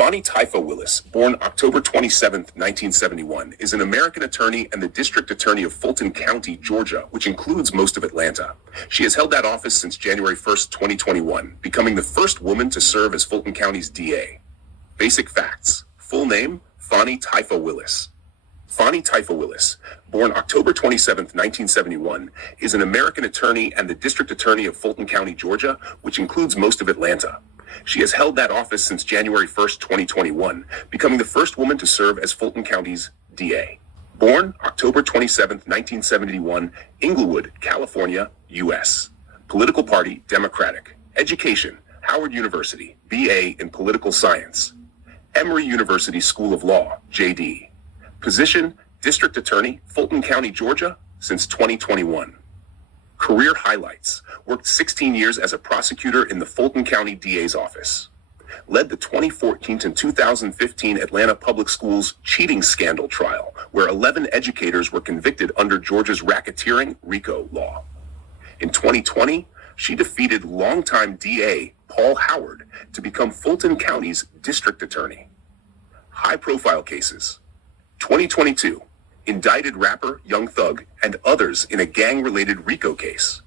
Fani Willis, born October 27, 1971, is an American attorney and the District Attorney of Fulton County, Georgia, which includes most of Atlanta. She has held that office since January 1, 2021, becoming the first woman to serve as Fulton County's DA. Basic facts. Full name, Fani Willis. Fani Willis, born October 27, 1971, is an American attorney and the District Attorney of Fulton County, Georgia, which includes most of Atlanta. She has held that office since January 1, 2021, becoming the first woman to serve as Fulton County's DA. Born October 27, 1971, Inglewood, California, U.S. Political party, Democratic. Education, Howard University, B.A. in Political Science. Emory University School of Law, J.D. Position, District Attorney, Fulton County, Georgia, since 2021. Career highlights. Worked 16 years as a prosecutor in the Fulton County DA's office. Led the 2014 to 2015 Atlanta Public Schools cheating scandal trial, where 11 educators were convicted under Georgia's racketeering RICO law. In 2020, she defeated longtime DA Paul Howard to become Fulton County's district attorney. High-profile cases. 2022. Indicted rapper Young Thug and others in a gang-related RICO case.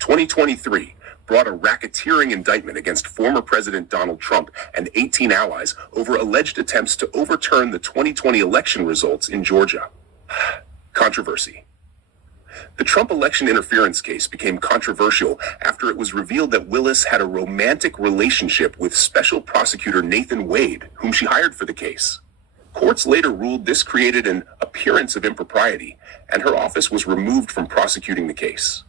2023 brought a racketeering indictment against former President Donald Trump and 18 allies over alleged attempts to overturn the 2020 election results in Georgia. Controversy. The Trump election interference case became controversial after it was revealed that Willis had a romantic relationship with Special Prosecutor Nathan Wade, whom she hired for the case. Courts later ruled this created an appearance of impropriety, and her office was removed from prosecuting the case.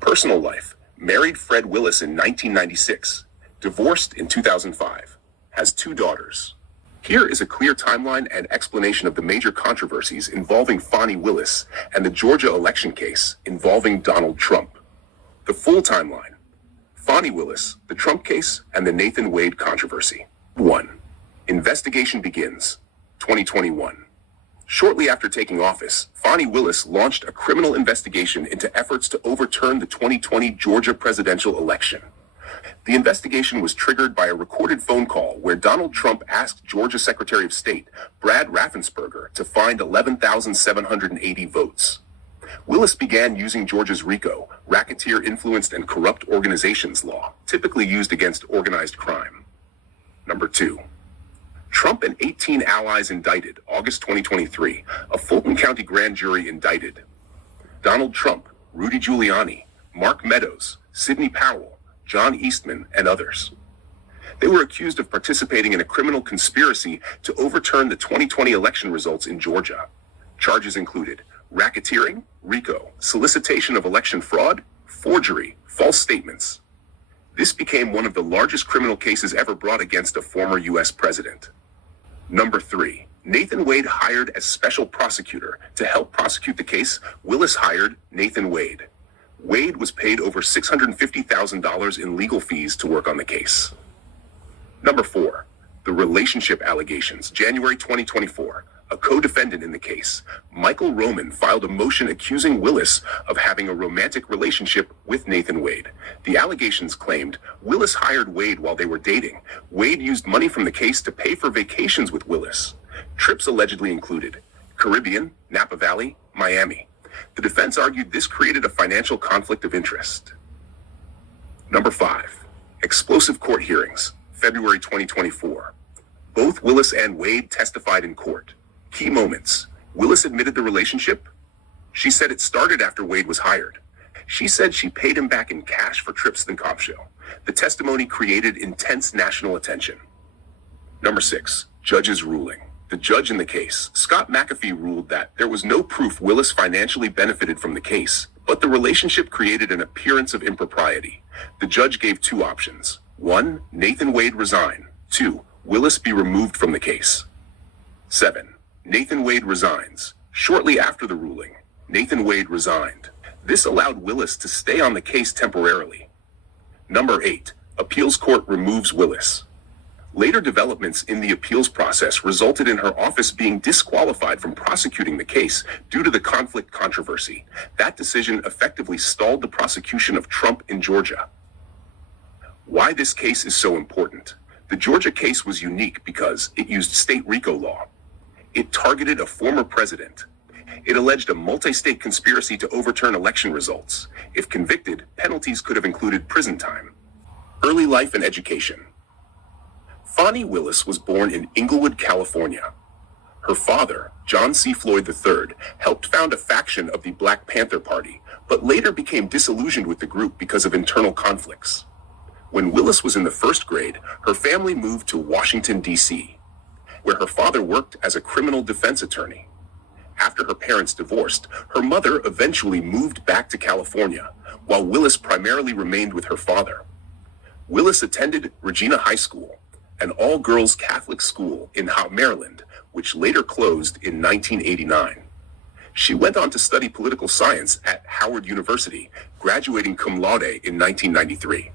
Personal life. Married Fred Willis in 1996. Divorced in 2005. Has 2 daughters. Here is a clear timeline and explanation of the major controversies involving Fani Willis and the Georgia election case involving Donald Trump. The full timeline. Fani Willis, the Trump case, and the Nathan Wade controversy. 1. Investigation begins. 2021. Shortly after taking office, Fani Willis launched a criminal investigation into efforts to overturn the 2020 Georgia presidential election. The investigation was triggered by a recorded phone call where Donald Trump asked Georgia Secretary of State Brad Raffensperger to find 11,780 votes. Willis began using Georgia's RICO, Racketeer Influenced and Corrupt Organizations law, typically used against organized crime. Number 2. Trump and 18 allies indicted, August 2023. A Fulton County grand jury indicted Donald Trump, Rudy Giuliani, Mark Meadows, Sidney Powell, John Eastman, and others. They were accused of participating in a criminal conspiracy to overturn the 2020 election results in Georgia. Charges included racketeering, RICO, solicitation of election fraud, forgery, false statements. This became one of the largest criminal cases ever brought against a former U.S. president. Number 3. Nathan Wade hired as special prosecutor. To help prosecute the case, Willis hired Nathan Wade. Wade was paid over $650,000 in legal fees to work on the case. Number 4. The relationship allegations. January 2024. A co-defendant in the case, Michael Roman, filed a motion accusing Willis of having a romantic relationship with Nathan Wade. The allegations claimed Willis hired Wade while they were dating. Wade used money from the case to pay for vacations with Willis. Trips allegedly included Caribbean, Napa Valley, Miami. The defense argued this created a financial conflict of interest. Number 5. Explosive court hearings. February 2024. Both Willis and Wade testified in court. Key moments. Willis admitted the relationship. She said it started after Wade was hired. She said she paid him back in cash for trips to the cop show. The testimony created intense national attention. Number 6. Judge's ruling. The judge in the case, Scott McAfee, ruled that there was no proof Willis financially benefited from the case, but the relationship created an appearance of impropriety. The judge gave 2 options. 1. Nathan Wade resign. 2. Willis be removed from the case. 7. Nathan Wade resigns. Shortly after the ruling, Nathan Wade resigned. This allowed Willis to stay on the case temporarily. Number 8. Appeals court removes Willis. Later developments in the appeals process resulted in her office being disqualified from prosecuting the case due to the conflict controversy. That decision effectively stalled the prosecution of Trump in Georgia. Why this case is so important. The Georgia case was unique because it used state RICO law. It targeted a former president. It alleged a multi-state conspiracy to overturn election results. If convicted, penalties could have included prison time. Early life and education. Fani Willis was born in Inglewood, California. Her father, John C. Floyd III, helped found a faction of the Black Panther Party, but later became disillusioned with the group because of internal conflicts. When Willis was in the first grade, her family moved to Washington, D.C., where her father worked as a criminal defense attorney. After her parents divorced, her mother eventually moved back to California, while Willis primarily remained with her father. Willis attended Regina High School, an all-girls Catholic school in Maryland, which later closed in 1989. She went on to study political science at Howard University, graduating cum laude in 1993.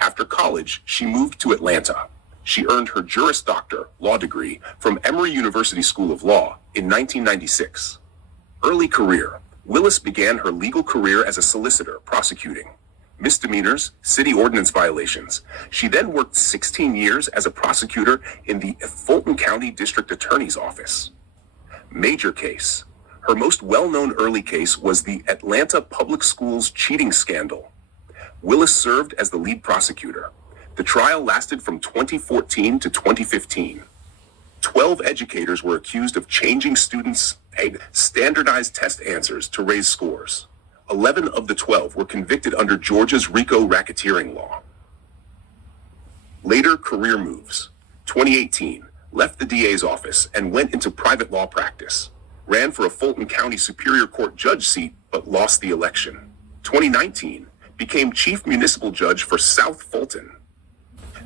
After college, she moved to Atlanta. She earned her Juris Doctor law degree from Emory University School of Law in 1996. Early career. Willis began her legal career as a solicitor, prosecuting misdemeanors, city ordinance violations. She then worked 16 years as a prosecutor in the Fulton County District Attorney's Office. Major case. Her most well-known early case was the Atlanta Public Schools cheating scandal. Willis served as the lead prosecutor. The trial lasted from 2014 to 2015. 12 educators were accused of changing students' standardized test answers to raise scores. 11 of the 12 were convicted under Georgia's RICO racketeering law. Later career moves. 2018, left the DA's office and went into private law practice. Ran for a Fulton County Superior Court judge seat, but lost the election. 2019, became chief municipal judge for South Fulton.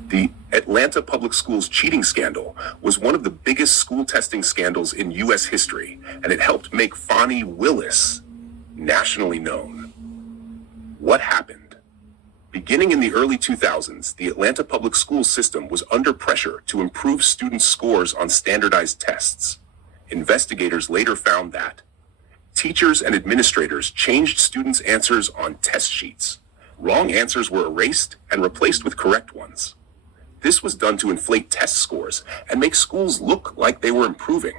The Atlanta Public Schools cheating scandal was one of the biggest school testing scandals in U.S. history, and it helped make Fani Willis nationally known. What happened? Beginning in the early 2000s, the Atlanta public school system was under pressure to improve students' scores on standardized tests. Investigators later found that teachers and administrators changed students' answers on test sheets. Wrong answers were erased and replaced with correct ones. This was done to inflate test scores and make schools look like they were improving.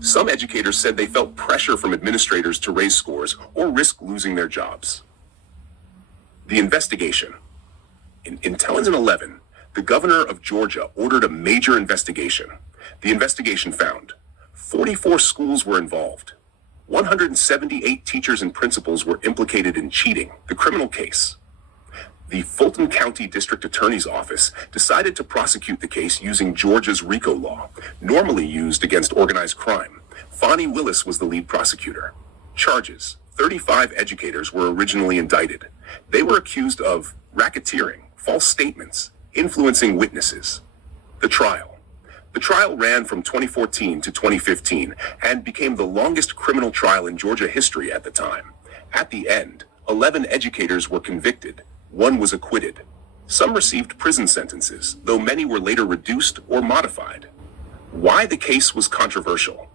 Some educators said they felt pressure from administrators to raise scores or risk losing their jobs. The investigation. In 2011, the governor of Georgia ordered a major investigation. The investigation found 44 schools were involved. 178 teachers and principals were implicated in cheating, the criminal case. The Fulton County District Attorney's Office decided to prosecute the case using Georgia's RICO law, normally used against organized crime. Fani Willis was the lead prosecutor. Charges. 35 educators were originally indicted. They were accused of racketeering, false statements, influencing witnesses. The trial. The trial ran from 2014 to 2015 and became the longest criminal trial in Georgia history at the time. At the end, 11 educators were convicted. 1 was acquitted. Some received prison sentences, though many were later reduced or modified. Why the case was controversial?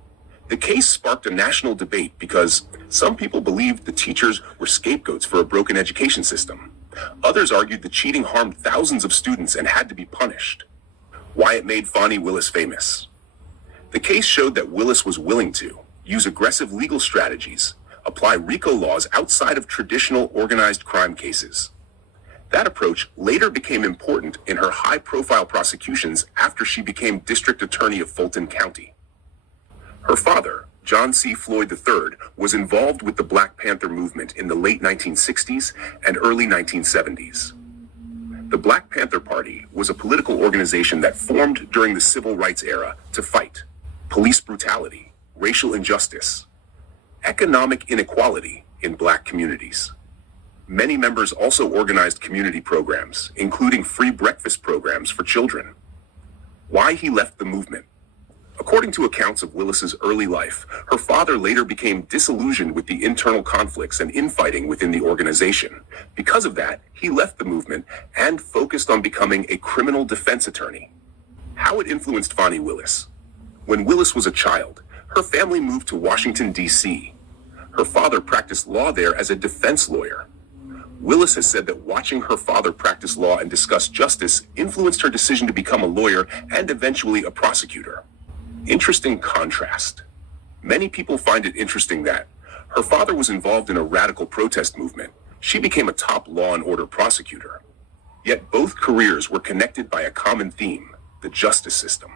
The case sparked a national debate because some people believed the teachers were scapegoats for a broken education system. Others argued the cheating harmed thousands of students and had to be punished. Why it made Fani Willis famous. The case showed that Willis was willing to use aggressive legal strategies, apply RICO laws outside of traditional organized crime cases. That approach later became important in her high-profile prosecutions after she became district attorney of Fulton County. Her father, John C. Floyd III, was involved with the Black Panther movement in the late 1960s and early 1970s. The Black Panther Party was a political organization that formed during the civil rights era to fight police brutality, racial injustice, economic inequality in Black communities. Many members also organized community programs, including free breakfast programs for children. Why he left the movement. According to accounts of Willis's early life, her father later became disillusioned with the internal conflicts and infighting within the organization. Because of that, he left the movement and focused on becoming a criminal defense attorney. How it influenced Fani Willis. When Willis was a child, her family moved to Washington, D.C. Her father practiced law there as a defense lawyer. Willis has said that watching her father practice law and discuss justice influenced her decision to become a lawyer and eventually a prosecutor. Interesting contrast. Many people find it interesting that her father was involved in a radical protest movement. She became a top law and order prosecutor. Yet both careers were connected by a common theme, the justice system.